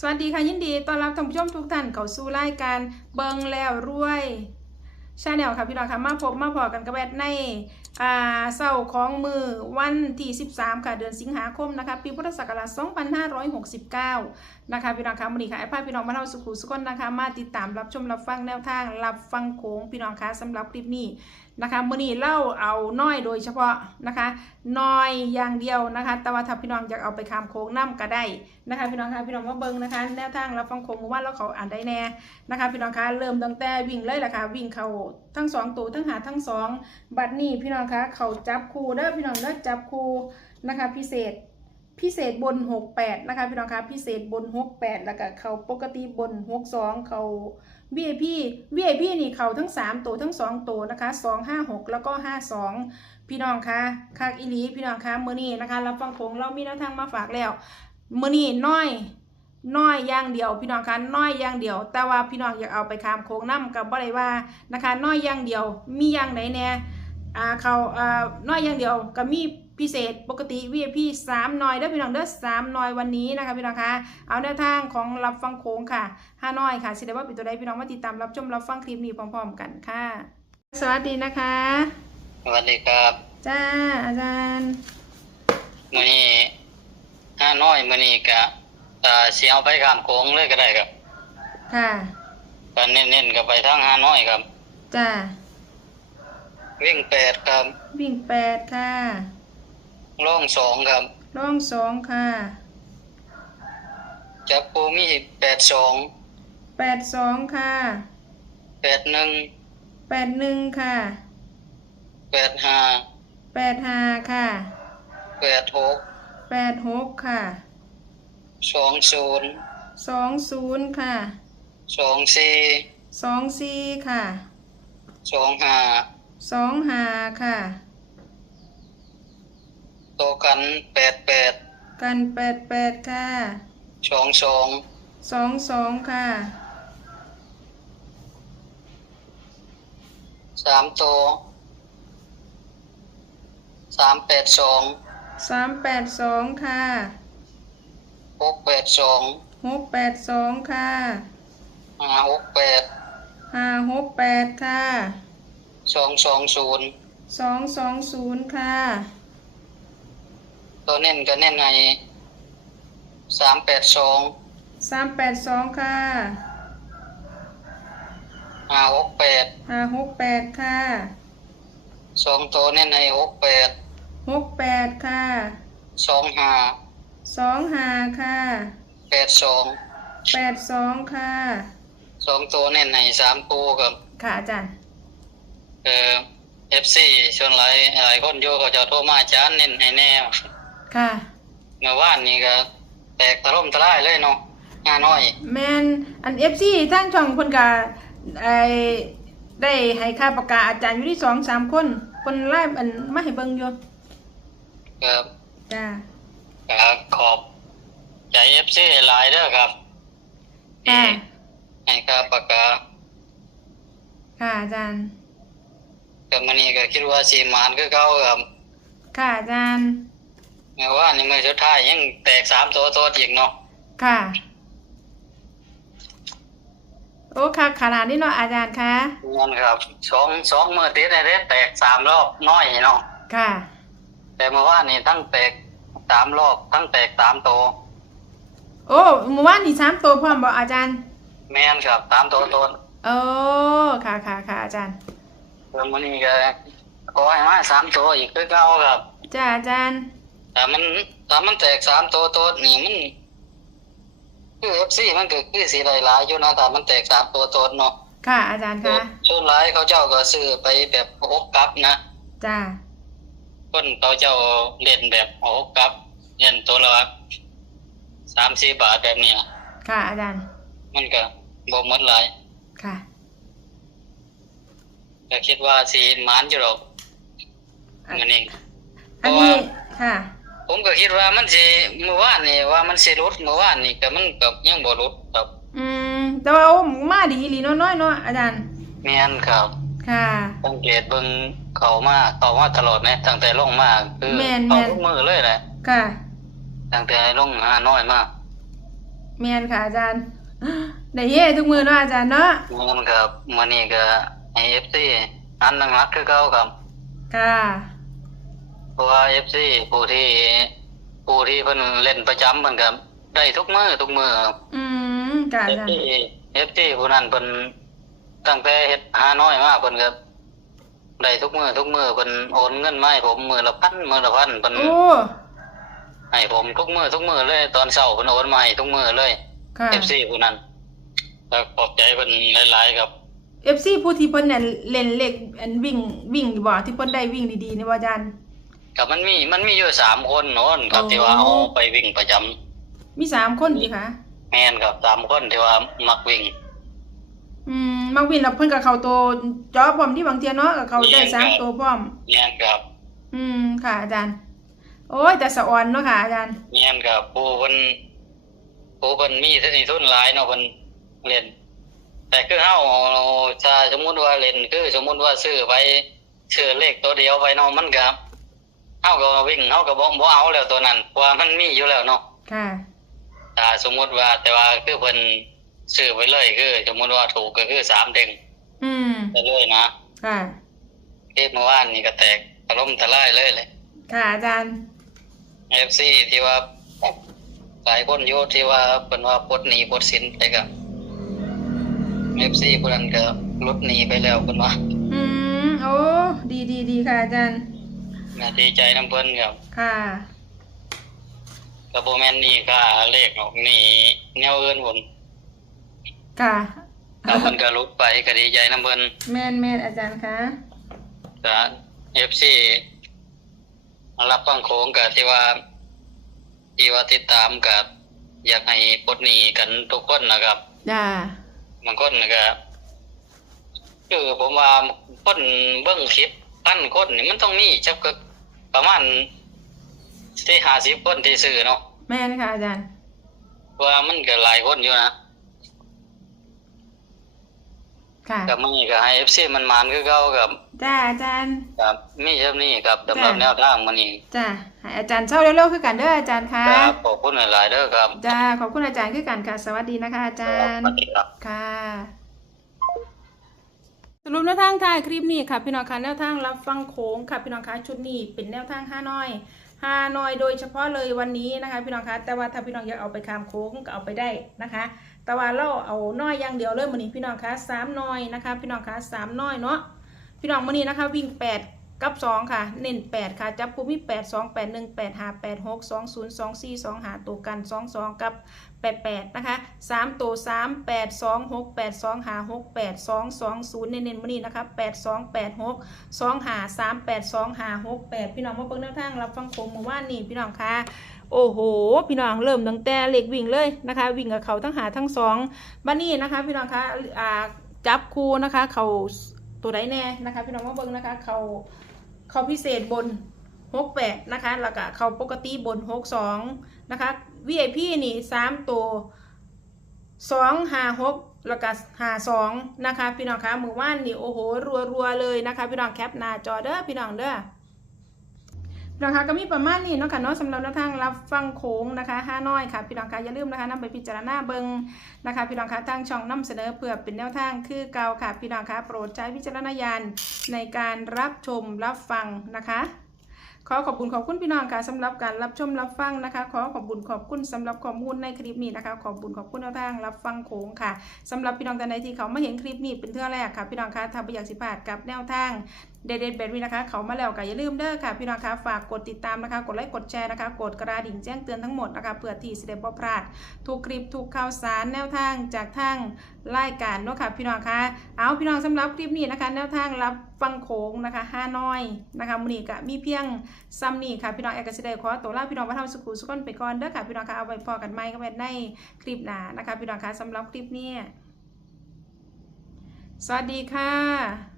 สวัสดีค่ะยินดีต้อนรับท่านผู้ชมทุกท่านเข้าสู่รายการเบิงแล้วรวยชาแนลค่ะพี่น้องค่ะมาพบมาพอกันกับแบทในเสาร์ของมือวันที่13ค่ะเดือนสิงหาคมนะคะปีพุทธศักราช2569นะคะพี่น้องค่ะวันนี้ค่ะไอ้ภาพพี่น้องมาเล่าสุขุสุขคนนะคะมาติดตามรับชมรับฟังแนวทางรับฟังโขงพี่น้องค่ะสำหรับคลิปนี้นะคะมื้อนี้เล่าเอาน้อยโดยเฉพาะนะคะน้อยอย่างเดียวนะคะแต่ว่าถ้าพี่น้องอยากเอาไปคามโค้งน้ำก็ได้นะคะพี่น้องค่ะพี่น้องมาเบิ่งนะคะแนวทางรับฟังโค้งว่าเราเขาอ่านได้แน่นะคะพี่น้องค่ะเริ่มตั้งแต่วิ่งเลยแหละค่ะวิ่งเขาทั้ง2ตัวทั้งหาทั้ง2บัดนี้พี่น้องค่ะเขาจับคู่เด้อพี่น้องเด้อจับคู่นะคะพิเศษบน68นะคะพี่น้องคะพิเศษบน68แล้วก็เขาปกติบน62เขา VIP นี่เขาทั้ง3ตัวทั้ง2ตัวนะคะ256แล้วก็52พี่น้องคะคักอีหลีพี่น้องคะมื้อนี้นะคะรับฟังโขงเรามีแนวทางมาฝากแล้วมื้อนี้น้อยอย่างเดียวพี่น้องคะน้อยอย่างเดียวแต่ว่าพี่น้องอยากเอาไปคามโค้งน้ำกับบ่ได้ว่านะคะน้อยอย่างเดียวมีอย่างไหนแน่เขาน้อยอย่างเดียวก็มีพิเศษปกติ VIP 3หน่อยเด้อพี่น้องเด้อ3หน่อยวันนี้นะคะพี่น้องคะเอาแนวทางของรับฟังโค้งค่ะ5น้อยค่ะสิได้ว่าเป็นตัวใดพี่น้องมาติดตามรับชมรับฟังคลิปนี้พร้อมๆกันค่ะสวัสดีนะคะสวัสดีครับจ้าอาจารย์มื้อนี้น้อยมื้อนี้ก็สิเอาไปข้ามโขงเลยก็ได้ครับค่ะก็เน้นๆก็ไปทางน้อยครับจ้าวิ่ง8ครับวิ่ง8ค่ะล่อง2ครับล่อง2ค่ะจับปูมี82ค่ะ81ค่ะ85ค่ะ86ค่ะ20ค่ะ24ค่ะ25ค่ะโตกัน88กัน88ค่ะ22ค่ะ3โต382ค่ะ682ค่ะ568ค่ะ220ค่ะตัวเน้นก็เน้นให้382ค่ะ568ค่ะ2ตัวเน้นให้68ค่ะ25ค่ะ82ค่ะ2ตัวเน้นให้3คู่ครับค่ะอาจารย์FC ชวนหลายคนอยู่เขาจะโทรมาอาจารย์เน้นให้แน่ค่ะเมื่อวานนี้ก็แตกถล่มทลายเลยเนาะน้อยแม่นอัน FC ทางช่องเพิ่นก็ได้ให้ค่าประกาศอาจารย์อยู่ที่2-3คนเพิ่นไลฟ์อันมาให้เบิ่งอยู่ครับจ้าขอบใจ FC หลายเด้อครับให้ค่าประกาศค่ะอาจารย์ก็มื้อนี้ก็คิดว่าสิมานคือเก่าครับค่ะอาจารย์เมื่อวานนี้มื้อสุดท้ายยังแตก3ตัวโตอีกเนาะค่ะโอ้ค่ะขนาดนี้เนาะอาจารย์คะนั่นครับ2มื้อติดได้แตก3รอบน้อยเนาะค่ะแต่เมื่อวานนี้ทั้งแตก3รอบทั้งแตก3ตัวโอ้เมื่อวานนี่3ตัวพร้อมบ่อาจารย์แม่นครับ3ตัวต้นโอ้ค่ะอาจารย์มื้อนี้ก็ขอให้มา3ตัวอีกคือเก่าครับจ้าอาจารย์แต่มันแตก3ตัวต้นนี่มันคือ FC มันก็คือสิได้หลายอยู่นะถ้ามันแตก3ตัวต้นเนาะค่ะอาจารย์ค่ะส่วนหลายเขาเจ้าก็ซื้อไปแบบ6กลับนะจ้าคนเขาเจ้าเล่นแบบ6กลับเงินตัวละ3-4 บาทแบบนี้ค่ะอาจารย์มันก็บ่หมดหลายค่ะก็คิดว่าสิหมานอยู่หรอกมันเองอันนี้ค่ะผมก็คิดว่ามันสิเมื่อวานนี่ว่ามันสิลดเมื่อวานนี่ก็มันก็ยังบ่ลดครับแต่ว่าโอ้มาดีอีหลีน้อยเนาะอาจารย์แม่นครับค่ะสังเกตเบิ่งเข้ามาตลอดนะตั้งแต่ลงมาคือเข้าทุกมื้อเลยแหละค่ะตั้งแต่ลงน้อยมา แม่นค่ะอาจารย์ได้เฮ็ดทุกมื้อเนาะอาจารย์เนาะ มันครับมื้อนี้ก็ให้ FC อันหนักๆคือเก่าครับ ค่ะ เพราะว่า FC ผู้ที่เพิ่นเล่นประจำเพิ่นก็ได้ทุกมื้อครับ ค่ะอาจารย์ FT ผู้นั้นเพิ่นตั้งแต่เฮ็ดหาน้อยมาเพิ่นก็ได้ทุกมื้อเพิ่นโอนเงินมาให้ผมมื้อละพันเพิ่น โอ้ ให้ผมทุกมื้อเลยตอนเช้าเพิ่นโอนมาให้ทุกมื้อเลย ค่ะ FC ผู้นั้นก็ขอบใจเพิ่นหลายๆครับ FC ผู้ที่เพิ่นเนี่ยเล่นเลขอันวิ่งอยู่บ่ที่เพิ่นได้วิ่งดีๆนี่บ่อาจารย์ ครับมันมีอยู่3คนโน้นครับที่ว่าเอาไปวิ่งประจำ มี3คนติค่ะ แม่นครับ3คนที่ว่ามักวิ่ง บางวินแล้วเพิ่นก็เข้าตัวจอพร้อมที่บางเที่ยเนาะก็เข้าได้3ตัวพร้อม แม่นครับ ค่ะอาจารย์ โอ้ยแต่สะออนเนาะค่ะอาจารย์ แม่นครับผู้เพิ่นมีทุนหลายเนาะเพิ่นเล่นแต่คือเฮาถ้าสมมุติว่าเล่นคือสมมุติว่าซื้อเลขตัวเดียวไปเนาะมันก็เฮาก็วิ่งเฮาก็บ่เอาแล้วตัวนั้นเพราะว่ามันมีอยู่แล้วเนาะ ค่ะ ถ้าสมมุติว่าแต่ว่าคือเพิ่นซื้อไปเลยคือสมมุติว่าถูกก็คือ3เด้งไปเลยนะ ค่ะ เมื่อวานนี่ก็แตกถล่มทลายเลย ค่ะอาจารย์ FC ที่ว่าหลายคนอยู่ที่ว่าเพิ่นว่าปลดหนี้ปลดสินไปก็ FC ผู้นั้นก็ลดหนี้ไปแล้วเพิ่นว่า โอ้ดีค่ะอาจารย์ น่าดีใจนำเพิ่นครับ ค่ะ ก็บ่แม่นหนี้ค่าเลขหรอกหนี้แนวอื่นพุ่น ค่ะ ถ้าเพิ่นก็ลดไปก็ดีใจนำเพิ่น แม่นอาจารย์คะ ก็ FC รับฟังโขงก็ที่ว่าติดตามก็อยากให้ปลดหนี้กันทุกคนนะครับ จ้า บางคนก็คือผมว่าคนเบิ่งคลิป1,000 คนนี่มันต้องมีจักก็ประมาณ50 คนที่ซื้อเนาะ แม่นค่ะอาจารย์ ว่ามันก็หลายคนอยู่นะ ค่ะ กับมื้อนี้ก็ให้ FC มันมานคือเก่ากับ จ้าอาจารย์ ครับมีเท่านี้ครับสำหรับแนวทางมื้อนี้ จ้าให้อาจารย์เช้าเร็วๆคือกันเด้ออาจารย์ค่ะ ครับขอบคุณหลายๆเด้อครับ จ้าขอบคุณอาจารย์คือกันค่ะ สวัสดีนะคะอาจารย์ สวัสดีครับ ค่ะ สรุปแนวทางท้ายคลิปนี้ค่ะพี่น้องคะแนวทางรับฟังโค้งค่ะพี่น้องคะชุดนี้เป็นแนวทาง5น้อยโดยเฉพาะเลยวันนี้นะคะพี่น้องคะแต่ว่าถ้าพี่น้องอยากเอาไปคามโค้งก็เอาไปได้นะคะ แต่ว่าเราเอาน้อยอย่างเดียวเลยมื้อนี้พี่น้องคะ3น้อยนะคะพี่น้องคะ3น้อยเนาะพี่น้องมื้อนี้นะคะวิ่ง8กับ2ค่ะเน้น8ค่ะจับคู่มี8 2 8 1 8 5 8 6 2 0 2 4 2 5ตัวกัน22กับ88นะคะ3ตัว3 8 2 6 8 2 5 6 8 2 2 0เน้นๆมื้อนี้นะคะ8 2 8 6 2 5 3 8 2 5 6 8พี่น้องมาเบิ่งแนวทางรับฟังโค้งเมื่อวานนี้พี่น้องคะโอ้โหพี่น้องเริ่มตั้งแต่เลขวิ่งเลยนะคะวิ่งกับเขาทั้งหาทั้งสองบัดนี้นะคะพี่น้องคะจับคู่นะคะเขาตัวใดแน่นะคะพี่น้องมาเบิ่งนะคะเขาพิเศษบน68นะคะแล้วก็เขาปกติบน62นะคะ VIP นี่3ตัว256แล้วก็52นะคะพี่น้องคะมื้อวานนี่โอ้โหรัวๆเลยนะคะพี่น้องแคปหน้าจอเด้อพี่น้องเด้อพี่น้องคะก็มีประมาณนี้เนาะค่ะเนาะสำหรับแนวทางรับฟังโค้งนะคะ5น้อยค่ะพี่น้องคะอย่าลืมนะคะนำไปพิจารณาเบิ่งนะคะพี่น้องคะทางช่องนำเสนอเพื่อเป็นแนวทางคือเก่าค่ะพี่น้องคะโปรดใช้วิจารณญาณในการรับชมรับฟังนะคะขอขอบคุณพี่น้องค่ะสำหรับการรับชมรับฟังนะคะขอขอบคุณสำหรับข้อมูลในคลิปนี้นะคะขอบคุณแนวทางรับฟังโขงค่ะสำหรับพี่น้องท่านใดที่เขามาเห็นคลิปนี้เป็นเทื่อแรกค่ะพี่น้องคะถ้าไม่อยากสิพลาดกับแนวทางเด็ดๆแบบนี้นะคะเขามาแล้วก็อย่าลืมเด้อค่ะพี่น้องคะฝากกดติดตามนะคะกดไลค์กดแชร์นะคะกดกระดิ่งแจ้งเตือนทั้งหมดนะคะเพื่อที่จะได้บ่พลาดทุกคลิปทุกข่าวสารแนวทางจากทางรายการเนาะค่ะพี่น้องคะเอาพี่น้องสำหรับคลิปนี้นะคะแนวทางรับฟังโขงนะคะ5น้อยนะคะมื้อนี้ก็มีเพียงซ้ำนี่ค่ะพี่น้องแอกสิได้ขอตัวลาพี่น้องมาทำสุขุสุขนไปก่อนเด้อค่ะพี่น้องคะเอาไว้พอกันใหม่ก็ไว้ในคลิปหน้านะคะพี่น้องคะสำหรับคลิปนี้สวัสดีค่ะ